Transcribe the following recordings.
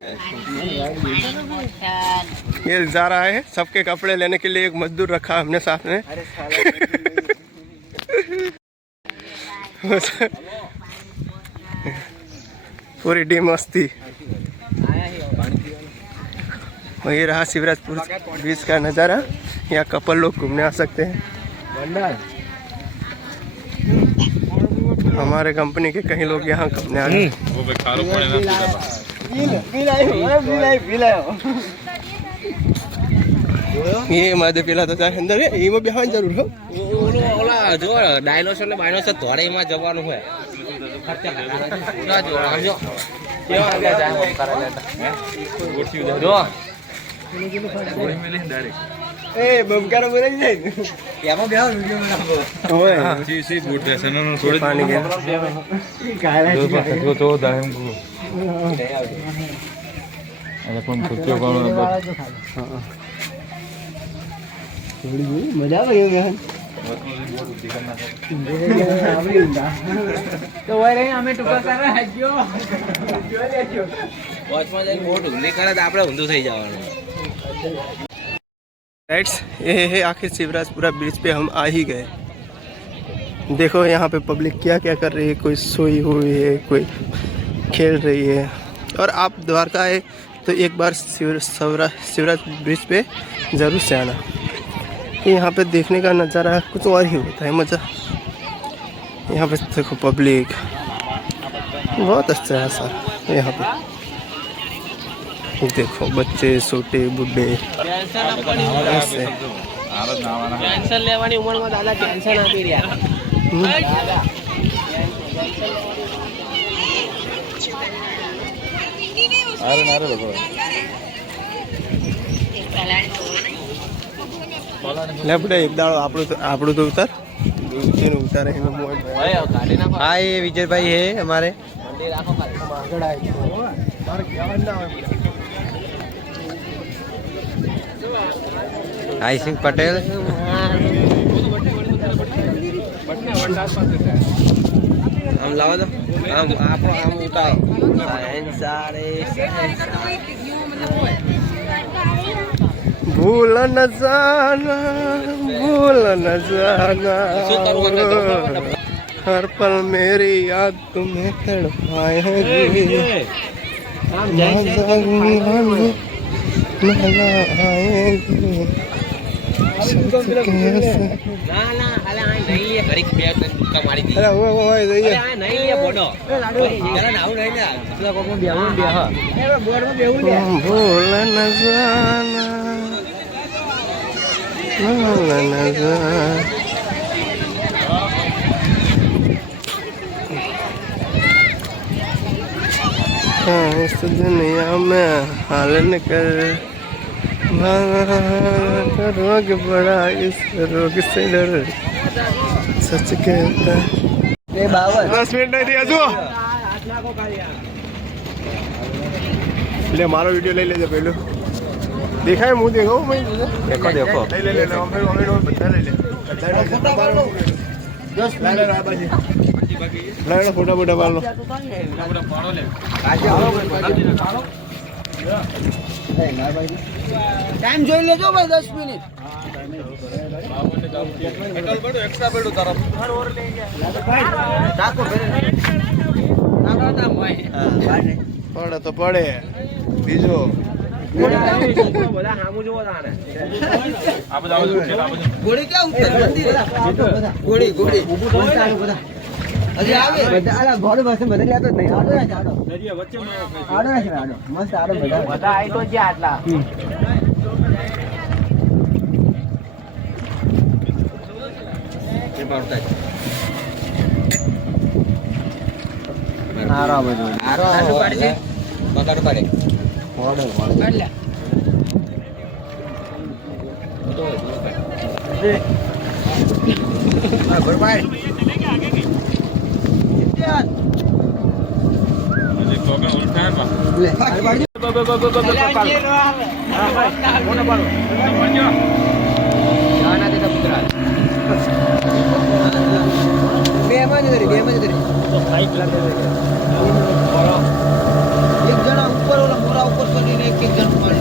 ये जा रहा है सबके कपड़े लेने के लिए। एक मजदूर रखा हमने साथ में। पूरी टीम मस्ती। ये रहा शिवराजपुर बीच का नज़ारा। यहाँ कपल लोग घूमने आ सकते हैं। हमारे कंपनी के कई लोग यहाँ घूमने आ गए। ये मादे पेला तो चाहे अंदर है। ये में बिहान जरूर हो। ओला जो डायनोसर ने बायनोसर तोड़े में जवान हुए। खर्चा ना जो आजो क्यों आ गया जाए हम करा लेता है जो गोली मिली डायरेक्ट ए बम करो बोले नहीं क्या में बिहान वीडियो बनाओ ओए जी सी बूट जैसे ना थोड़े पानी के जो तो दाए हमको अरे कौन कुत्ते कौन मजा आ गई बहन। तो वही रही हमें टुकड़ा कर रहा है जो वॉच में जाके वोट नहीं करे तो आपने ऊंधू सही जावानो। राइट्स ये है आखिर शिवराजपुरा ब्रिज पे हम आ ही गए। देखो यहाँ पे पब्लिक क्या क्या कर रही है। कोई सोई हुई है, कोई खेल रही है। और आप द्वारका आए तो एक बार शिवराज ब्रिज पे ज़रूर से आना। यहाँ पे देखने का नज़ारा कुछ और ही होता है मज़ा। यहाँ पे देखो पब्लिक बहुत अच्छा है सर। यहाँ पे देखो बच्चे छोटे बूढ़े ऐसे। कैंसर लेवानी उम्र में दादा कैंसर ना पी रहा लेपड़े एक दाड़ो આપણું તો ઉતાર તેનું ઉતારે એનો મોય भाई गाड़ी ना हाँ ये विजय भाई है हमारे मंदिर आखो खाली મારે કહેવાનું ના આવે। आई सिंह पटेल हम लावा दो हम आप उतारो सारे भूल न जाना भूल न जाना हर पल मेरी याद तुम्हें तड़पाएगी। ना ना अरे नहीं है घड़ी पे कमारी दी अरे वो सही है। अरे नहीं है बोलो जरा नाउ नहीं ना दूसरा को में ब्याह ए बोर्ड में बेहू ले भूल न जाना भूल न जाना। हाँ इस दुनिया में हाल निकल रोग बड़ा इस रोग से डर सच कहता है। 10 मिनट नहीं दिया जो ले मारो वीडियो ले ले पहले देखा है मुंह देखो मैं देखो देखो ले ले हमें बता ले ले 10 मिनट आ बाजी ले फोटा फोटा पाल लो टाइम જોઈ લેજો ભાઈ 10 મિનિટ एक्स्ट्रा बेड उतारो ડાકો ભરે ડાકો ના ભાઈ પડે તો પડે બીજો બધા હામુ જોવો તાણે આ બધા ગોળી ક્યાં ઉતર મંદિર ગોળી ગોળી બધા અરે આવે બધા આલા ઘોડે પાસે બધા લેતો જ નહીં આડો ના આડો દરિયા વચ્ચે આડો ના આડો મસ્ત આડો બધા આઈ તો જ્યાં આટલા એ પડતા આરો બધું આરો પાડી છે બગાડ પાડે ઘોડે ઘોડે કાઢ લે આ ઘોડ પાડ એક જણા ઉપર ઓલા મોરા કરીને એક જણ મારે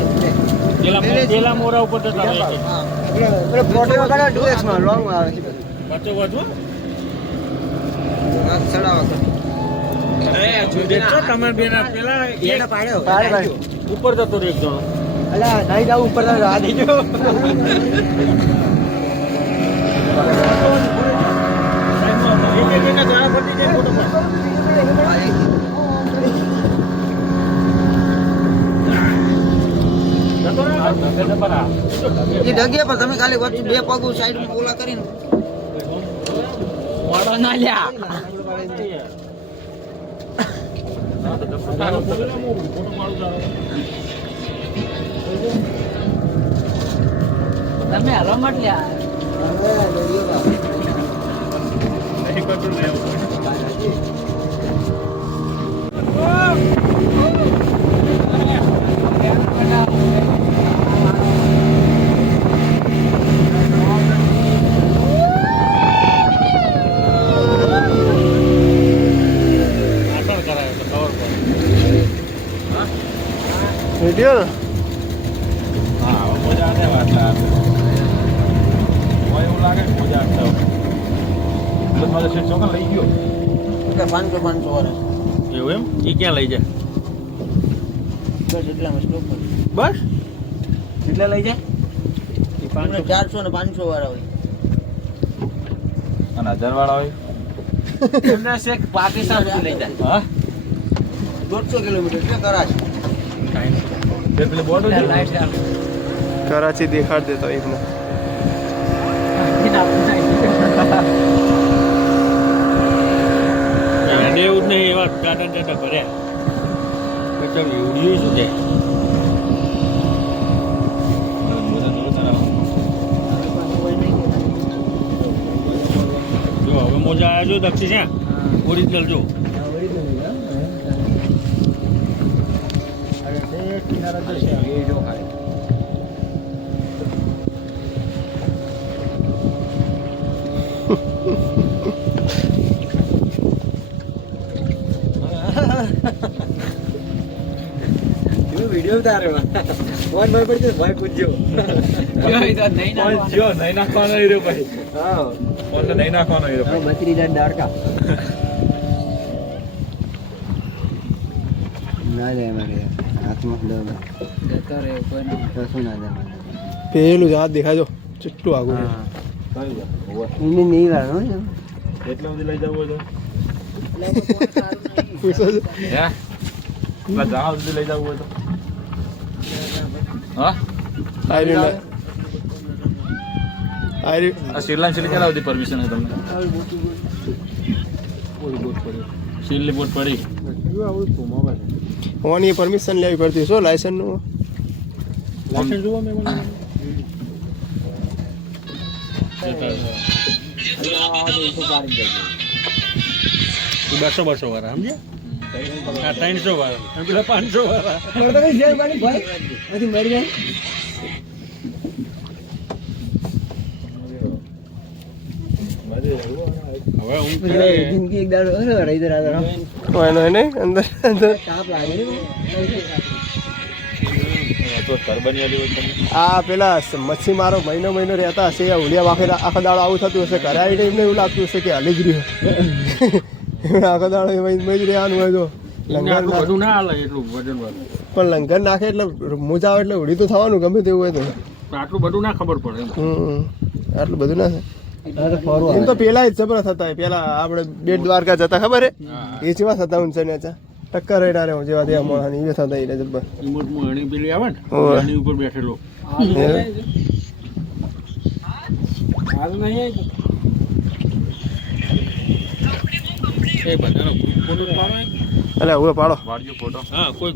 પેલા મોરા ઉપર તો હા આપણે ફોટો વગાડ્યા ડુએક્સ માં લોંગ આવે છે બચો વધુ ચડાવા તમે બેના પેલા એને પાડ્યો ઉપર જતો રહ્યો એક જણો અલા નહીં જાવ ઉપર રાહ દીજો એ ડગ્યા પર તમે ખાલી વચ્ચે બે પગ સાઈડ માં ઓલા કરીને મોડો ના લ્યા તમે હાલો મત લ્યા વિડીયો હા મજા આવે વાટલા એવું લાગે મજા આવતા બસ મારે શેઠ ચોકન લઈ ગયો 500 વાળા એવું એમ એ ક્યાં લઈ જાય બસ એટલામાં સ્ટોપ પર બસ કેટલા લઈ જાય 400 ને 500 વાળા હોય અને 1000 વાળા હોય એમના શેખ પાકિસ્તાન લઈ જાય હા 150 કિલોમીટર એટલે કરાચી પેલે બોર્ડ કરાચી દેખાડ દેતો એકને એવું જ નહીં એવા ટાટા ટાટા ભર્યા પછી વિડીયો શું છે જો હવે મોજા આવ્યા જો દક્ષી છે ઓરિજિનલ જો વિડિયો ઉતારે વન ભાઈ પડશે ભાઈ પૂછજો નહીં નાખવાનો રહ્યો પછી હા ફોન તો નહીં નાખવાનો રહ્યો બત્રી હજાર દાડકા ના જાય મારે હાથમાં જતો રહે કોઈ કશું ના જાય પેલું જ હાથ દેખાજો ચિટ્ટું આગું એને નહીં વાળો એટલા સુધી લઈ જવું હોય પૂછો છો? હે એટલા જહાજ સુધી લઈ જવું હોય તો હા આર્યું આ શિરલા શિરલી કેટલા બધી પરમિશન છે તમને શિરલી બોટ પડી હોવાની પરમિશન લેવી પડતી શું લાયસન્સનું લાયસન્સ જોવા મેં બસો વાળા સમજ્યા 300 વાળા પેલા 500 વાળા મરી જાય હવે હું જિંદગી એક દાડો રહી જરા એનો એને અંદર અંદર તાપ લાગે ને તો ઘર બની આવ્યું તમે આ પેલા મચ્છી મારો મહિનો રહેતા હશે ઉલિયા વાખે આખો દાડો આવું થતું હશે ઘરે આવીને એમને એવું લાગતું હશે કે હાલી જ રહ્યો આખો દાડો એમાં જ રહેવાનું હોય તો લંગર બધું ના હાલે એટલું વજન વાળું પણ લંગર નાખે એટલે મોજા આવે એટલે ઉડી તો થવાનું ગમે તેવું હોય તો આટલું બધું ના ખબર પડે એમ આટલું બધું ના થાય એમ તો પેલા જ જબરત હતા પેલા આપણે બેટ દ્વારકા જતા ખબર હે એ જેવા થતા ઊંચા નેચા ટક્કર રહેના રહે જેવા ત્યાં મોહાની એ થતા એ જબ્બર રિમોટમાં એની પેલી આવે ને ઓવે. એની ઉપર બેઠેલો હાલ નહીં એ બધાનો ફોટો પાડો એટલે હવે પાડો વાળજો ફોટો હા કોઈ